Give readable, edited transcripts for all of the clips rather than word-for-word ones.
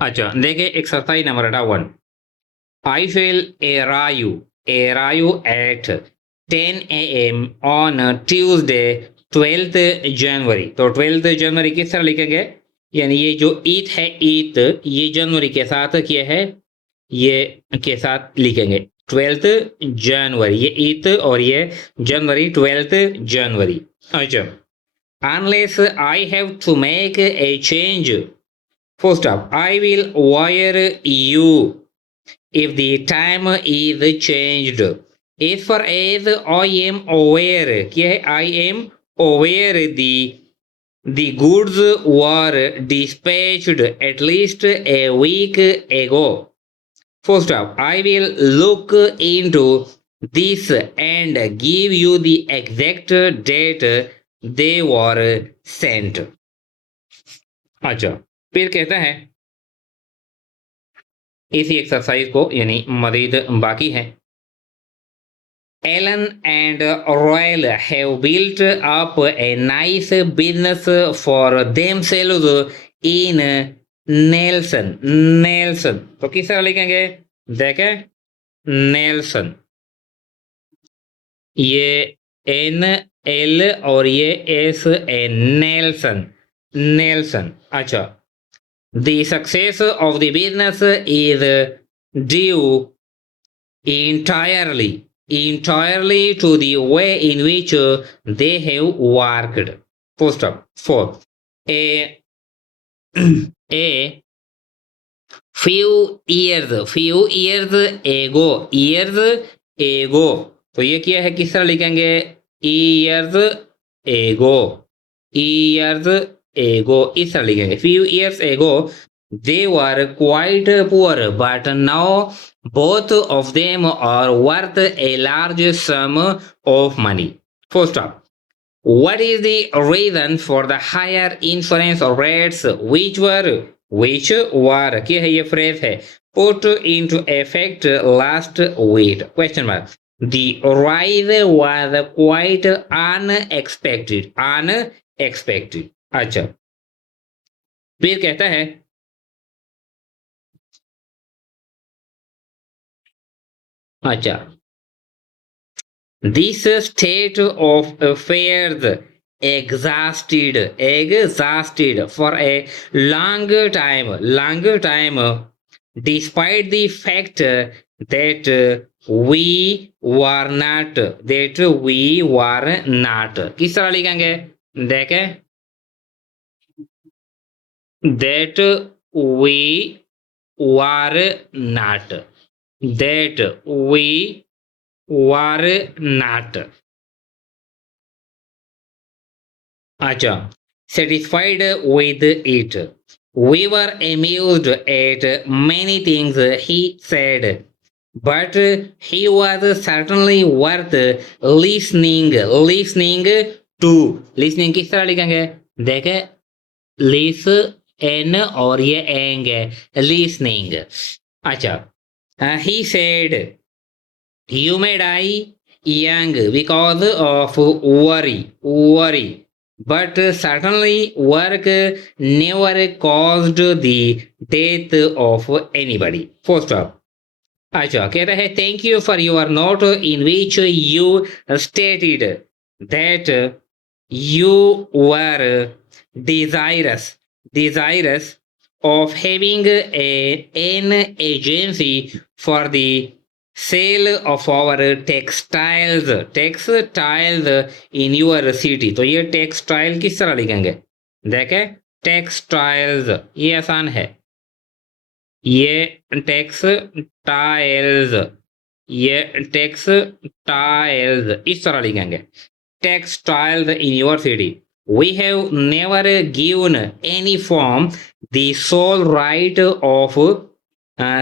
अच्छा देखिए exercise number 1। I will arrive at 10 a.m. on Tuesday 12th जनवरी। तो 12th जनवरी किस तरह लिखेंगे? यानी ये जो ईद है, ईद ये जनवरी के साथ क्या है, ये के साथ लिखेंगे 12th जनवरी, ये ईद और ये जनवरी 12th जनवरी। अच्छा, unless I have to make a change, first up I will wire you if the time is changed, as far as I am aware, क्या है, I am aware the goods were dispatched at least a week ago. First up, I will look into this and give you the exact date they were sent. अच्छा, फिर कहता है इसी exercise को यानी मजीद बाकी है। Alan and Royal have built up a nice business for themselves in Nelson। Nelson तो किस तरह लिखेंगे? देखें, नेल्सन, ये एन एल और ये एस एन, नेल्सन, नेल्सन। अच्छा, the success of the business is due entirely to the way in which they have worked. Post up 4. A a few years ago, तो ये क्या है, किस तरह लिखेंगे? years ago, इस तरह लिखेंगे। few years ago they were quite poor, but now both of them are worth a large sum of money. First up, what is the reason for the higher insurance rates which were क्या है, ये phrase है, put into effect last week? Question mark. The rise was quite unexpected। अच्छा, फिर कहता है अच्छा, this state of affairs exhausted for a long time, despite the fact that we were not। किस तरह लिखेंगे? देखें, that we were not, that we were not। अच्छा, satisfied with it, we were amused at many things he said, but he was certainly worth listening to। listening किस तरह लिखेंगे? देखे, listen और ये एंग है, listening। अच्छा, he said you may die young because of worry, but certainly work never caused the death of anybody। Full stop। अच्छा, कहता है thank you for your note in which you stated that you were desirous of having an agency for the sale of our textiles in your city। तो ये textile किस तरह लिखेंगे? देखे, textiles ये आसान है, ये टेक्सटाइल्स, ये टेक्सटाइल्स इस तरह लिखेंगे, textiles in your city. We have never given any firm the sole right of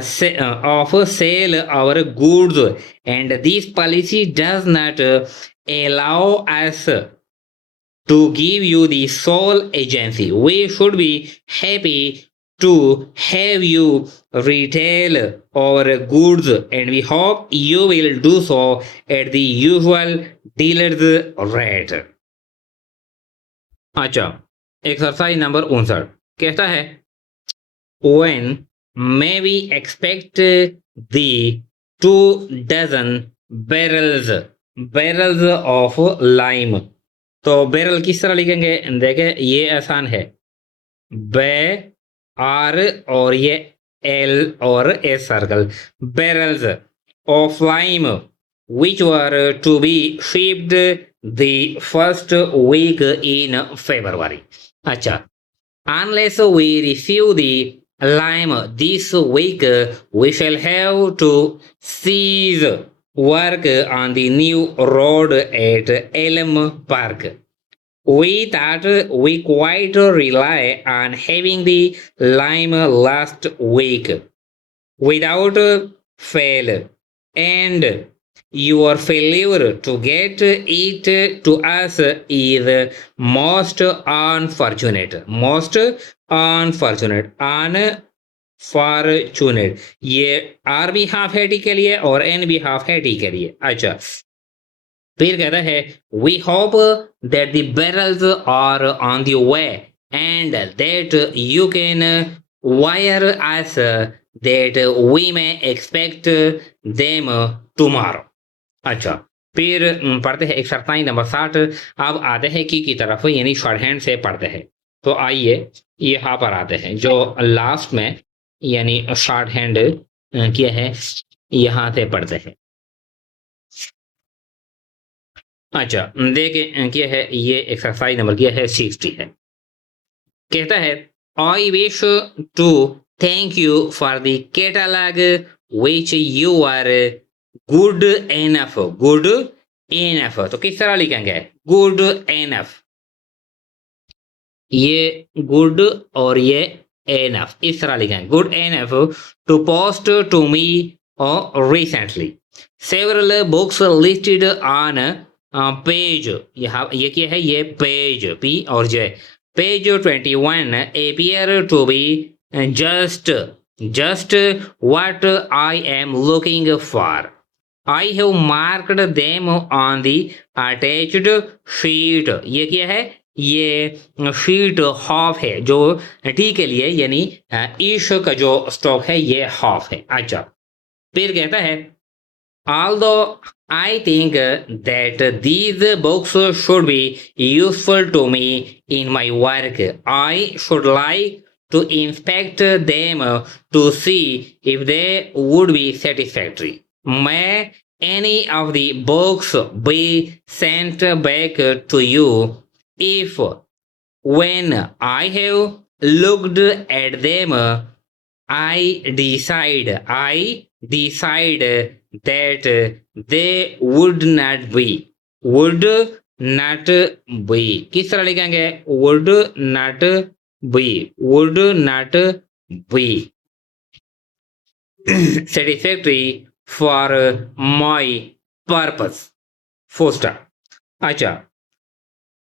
sell our goods, and this policy does not allow us to give you the sole agency. We should be happy to have you retail our goods, and we hope you will do so at the usual dealer's rate। अच्छा, exercise number 59 कहता है when may we expect the 2 dozen barrels of lime? तो barrel किस तरह लिखेंगे? देखें, ये आसान है। बे आर और ये एल और S circle, barrels of lime which were to be shipped the first week in February. अच्छा, unless we receive the lime this week, we shall have to cease work on the new road at Elm Park. We thought we quite rely on having the lime last week without fail, and your failure to get it to us is most unfortunate. ये are भी half है T के लिए और N भी half है T के लिए। अच्छा, फिर कहता है we hope that the barrels are on the way and that you can wire us that we may expect them tomorrow. अच्छा, फिर पढ़ते हैं एक्सरसाइज नंबर 60। अब आते हैं की तरफ, यानी शॉर्ट हैंड से पढ़ते हैं। तो आइए यहाँ पर आते हैं, जो लास्ट में यानी शॉर्ट हैंड किया है, यहाँ से पढ़ते हैं। अच्छा, देखें क्या है, ये एक्सरसाइज नंबर क्या है, 60 है। कहता है I wish to thank you for the catalogue which you are good enough. Good enough तो किस तरह लिखेंगे? गुड एनफ, ये गुड और ये एनफ इस तरह लिखेंगे। Good enough to post to me recently several books listed on page, यहाँ ये क्या है, ये पेज पी और J, page 21 appear to be just what I am looking for. I have marked them on the attached sheet. ये क्या है? ये शीट हाफ है, जो टी के लिए यानी ईश का जो स्टॉक है ये हाफ है। अच्छा, फिर कहता है although I think that these books should be useful to me in my work, I should like to inspect them to see if they would be satisfactory. May any of the books be sent back to you if, when I have looked at them, I decide that they would not be किस तरह लिखेंगे? would not be satisfactory for my purpose, full stop। अच्छा,